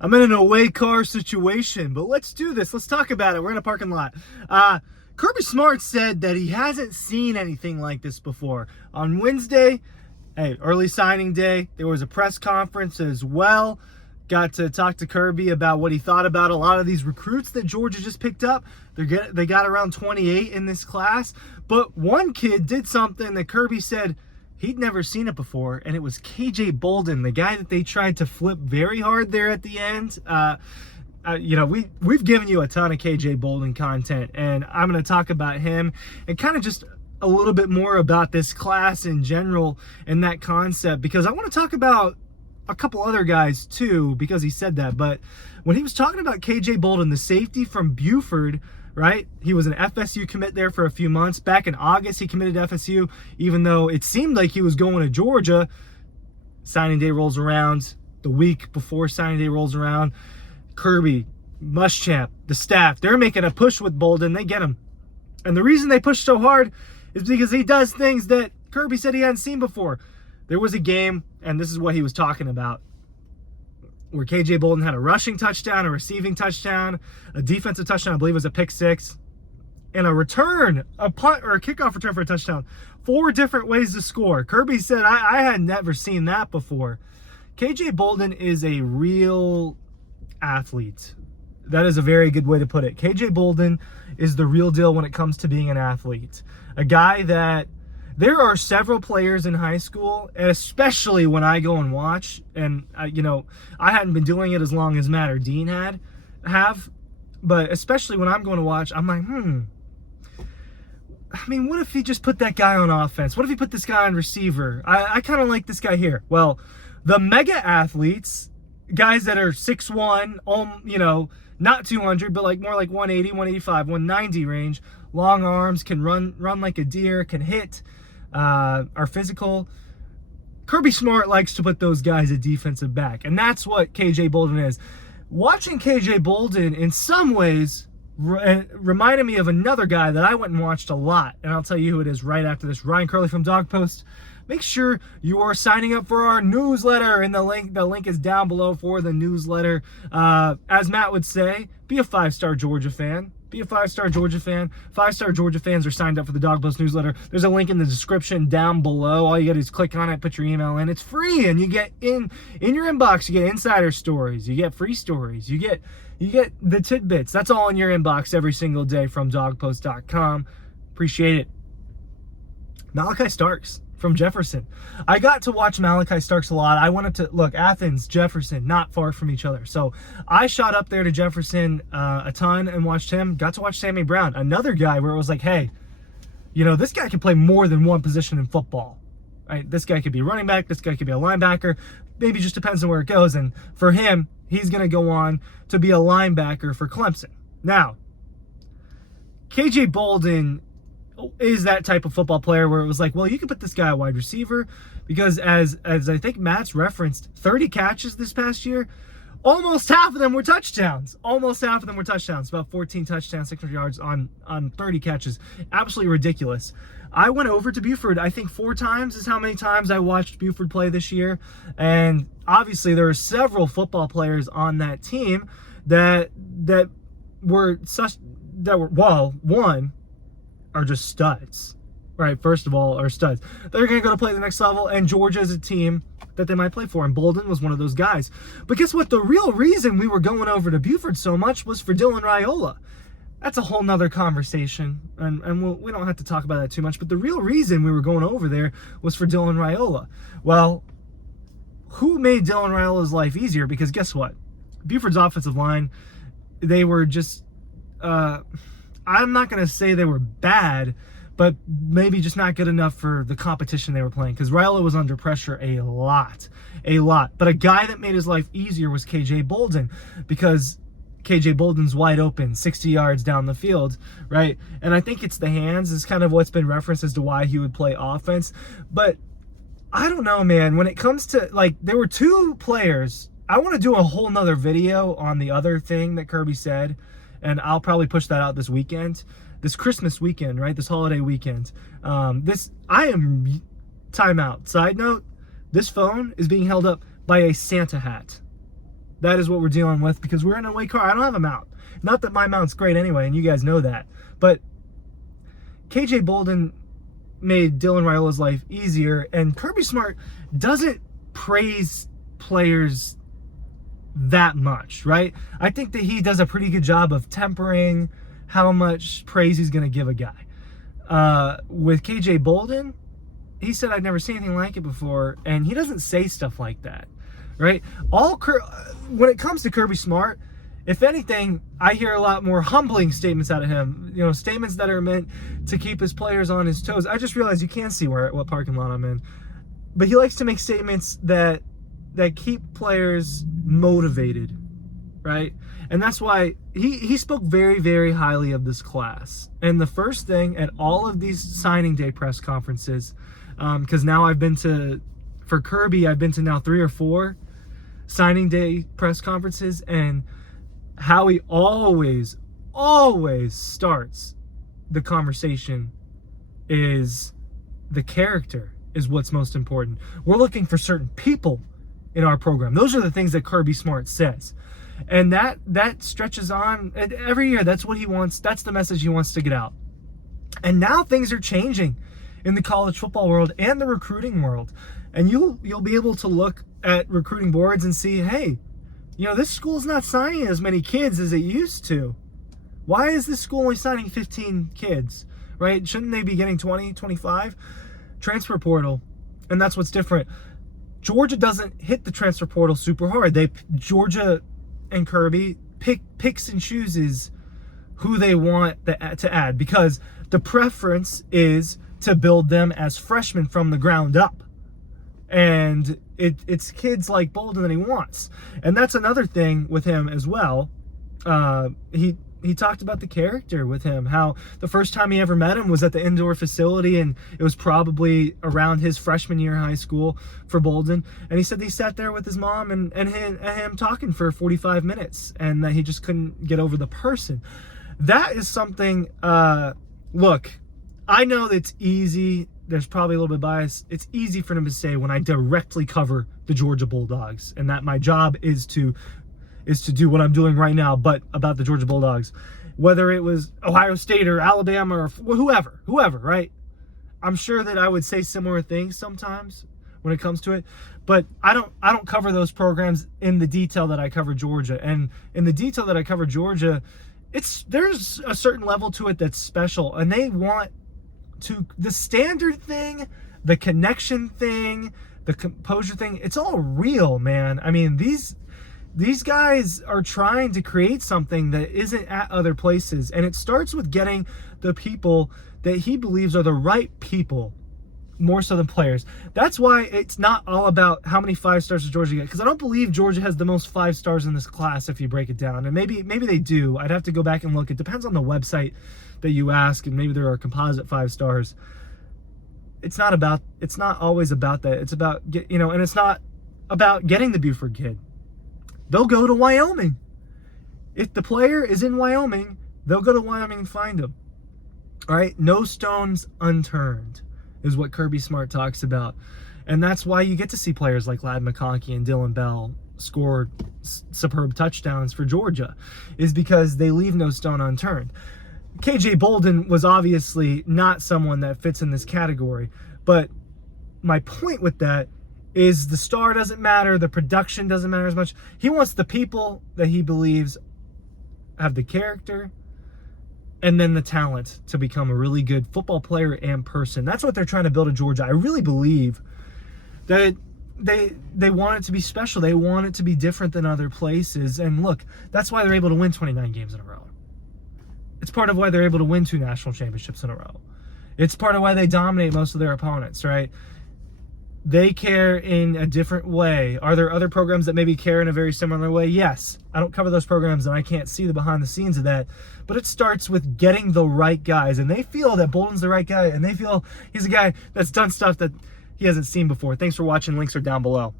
I'm in an away car situation, but let's do this. Let's talk about it. We're in a parking lot. Kirby Smart said that he hasn't seen anything like this before. On Wednesday, early signing day, there was a press conference as well. Got to talk to Kirby about what he thought about a lot of these recruits that Georgia just picked up. They got around 28 in this class, but one kid did something that Kirby said he'd never seen it before, and it was KJ Bolden, the guy that they tried to flip very hard there at the end. We've given you a ton of KJ Bolden content, and I'm going to talk about him and kind of just a little bit more about this class in general and that concept, because I want to talk about a couple other guys too, because he said that. But when he was talking about KJ Bolden, the safety from Buford, right? He was an FSU commit there for a few months. Back in August, he committed to FSU, even though it seemed like he was going to Georgia. Signing day rolls around. The week before signing day rolls around, Kirby, Muschamp, the staff, they're making a push with Bolden. They get him. And the reason they push so hard is because he does things that Kirby said he hadn't seen before. There was a game, and this is what he was talking about, where KJ Bolden had a rushing touchdown, a receiving touchdown, a defensive touchdown, I believe it was a pick six, and a return, a punt or a kickoff return for a touchdown. 4 different ways to score. Kirby said, I had never seen that before. KJ Bolden is a real athlete. That is a very good way to put it. KJ Bolden is the real deal when it comes to being an athlete. A guy that there are several players in high school, and especially when I go and watch, and I hadn't been doing it as long as Matt or Dean have, but especially when I'm going to watch, I'm like, what if he just put that guy on offense? What if he put this guy on receiver? I kind of like this guy here. Well, the mega athletes, guys that are 6'1", not 200, but more like 180, 185, 190 range, long arms, can run like a deer, can hit, are physical. Kirby Smart likes to put those guys at defensive back, and that's what KJ Bolden is. Watching KJ Bolden in some ways reminded me of another guy that I went and watched a lot, and I'll tell you who it is right after this. Ryan Curley from Dawg Post. Make sure you are signing up for our newsletter, and the link is down below for the newsletter. As Matt would say, be a 5-star Georgia fan. Be a 5-star Georgia fan. 5-star Georgia fans are signed up for the Dawg Post newsletter. There's a link in the description down below. All you got to do is click on it, put your email in. It's free, and you get in your inbox. You get insider stories. You get free stories. You get the tidbits. That's all in your inbox every single day from dawgpost.com. Appreciate it. Malachi Starks from Jefferson. I got to watch Malachi Starks a lot. I wanted to look, Athens, Jefferson, not far from each other. So I shot up there to Jefferson a ton and watched him. Got to watch Sammy Brown, another guy where it was like, hey, this guy can play more than one position in football. Right? This guy could be a running back. This guy could be a linebacker. Maybe just depends on where it goes. And for him, he's going to go on to be a linebacker for Clemson. Now, KJ Bolden is that type of football player where it was like, well, you can put this guy at wide receiver, because as I think Matt's referenced, 30 catches this past year, almost half of them were touchdowns. About 14 touchdowns, 600 yards on 30 catches. Absolutely ridiculous. I went over to Buford, I think 4 times is how many times I watched Buford play this year. And obviously there are several football players on that team that were one, are just studs, right? First of all, are studs. They're going to go to play the next level, and Georgia is a team that they might play for, and Bolden was one of those guys. But guess what? The real reason we were going over to Buford so much was for Dylan Raiola. That's a whole nother conversation, and we don't have to talk about that too much, but the real reason we were going over there was for Dylan Raiola. Well, who made Dylan Raiola's life easier? Because guess what? Buford's offensive line, they were just... I'm not going to say they were bad, but maybe just not good enough for the competition they were playing, because Raiola was under pressure a lot. But a guy that made his life easier was KJ Bolden, because KJ Bolden's wide open, 60 yards down the field, right? And I think it's the hands is kind of what's been referenced as to why he would play offense. But I don't know, man. When it comes to, there were 2 players. I want to do a whole nother video on the other thing that Kirby said, and I'll probably push that out this weekend, this Christmas weekend, right? This holiday weekend. Time out. Side note, this phone is being held up by a Santa hat. That is what we're dealing with because we're in a away car. I don't have a mount. Not that my mount's great anyway, and you guys know that. But KJ Bolden made Dylan Raiola's life easier, and Kirby Smart doesn't praise players that much, right? I think that he does a pretty good job of tempering how much praise he's going to give a guy. With KJ Bolden, he said, I've never seen anything like it before, and he doesn't say stuff like that, right? When it comes to Kirby Smart, if anything, I hear a lot more humbling statements out of him, statements that are meant to keep his players on his toes. I just realized you can't see what parking lot I'm in, but he likes to make statements that keep players motivated, right? And that's why he spoke very, very highly of this class. And the first thing at all of these signing day press conferences, because now for Kirby, I've been to now 3 or 4 signing day press conferences, and how he always starts the conversation is the character is what's most important. We're looking for certain people in our program. Those are the things that Kirby Smart says. And that stretches on every year. That's what he wants. That's the message he wants to get out. And now things are changing in the college football world and the recruiting world. And you'll be able to look at recruiting boards and see, hey, this school's not signing as many kids as it used to. Why is this school only signing 15 kids, right? Shouldn't they be getting 20, 25? Transfer portal. And that's what's different. Georgia doesn't hit the transfer portal super hard. Georgia and Kirby picks and chooses who they want to add, because the preference is to build them as freshmen from the ground up. And it's kids like Bolden that he wants. And that's another thing with him as well. He talked about the character with him, how the first time he ever met him was at the indoor facility, and it was probably around his freshman year of high school for Bolden. And he said he sat there with his mom and him talking for 45 minutes, and that he just couldn't get over the person. That is something, look, I know that it's easy. There's probably a little bit of bias. It's easy for him to say when I directly cover the Georgia Bulldogs, and that my job is to do what I'm doing right now, but about the Georgia Bulldogs, whether it was Ohio State or Alabama or whoever, right? I'm sure that I would say similar things sometimes when it comes to it, but I don't cover those programs in the detail that I cover Georgia. And in the detail that I cover Georgia, there's a certain level to it that's special, and they want the standard thing, the connection thing, the composure thing. It's all real, man. I mean, these guys are trying to create something that isn't at other places, and it starts with getting the people that he believes are the right people more so than players. That's why it's not all about how many 5 stars does Georgia get, because I don't believe Georgia has the most 5 stars in this class if you break it down. And maybe they do. I'd have to go back and look. It depends on the website that you ask, and maybe there are composite 5 stars. It's not always about that. It's about and it's not about getting the Buford kid. They'll go to Wyoming. If the player is in Wyoming, they'll go to Wyoming and find him. All right? No stones unturned is what Kirby Smart talks about. And that's why you get to see players like Ladd McConkey and Dylan Bell score superb touchdowns for Georgia, is because they leave no stone unturned. KJ Bolden was obviously not someone that fits in this category, but my point with that is the star doesn't matter, the production doesn't matter as much. He wants the people that he believes have the character and then the talent to become a really good football player and person. That's what they're trying to build at Georgia. I really believe that they want it to be special. They want it to be different than other places. And look, that's why they're able to win 29 games in a row. It's part of why they're able to win 2 national championships in a row. It's part of why they dominate most of their opponents, right? They care in a different way. Are there other programs that maybe care in a very similar way? Yes. I don't cover those programs, and I can't see the behind the scenes of that. But it starts with getting the right guys. And they feel that Bolden's the right guy, and they feel he's a guy that's done stuff that he hasn't seen before. Thanks for watching. Links are down below.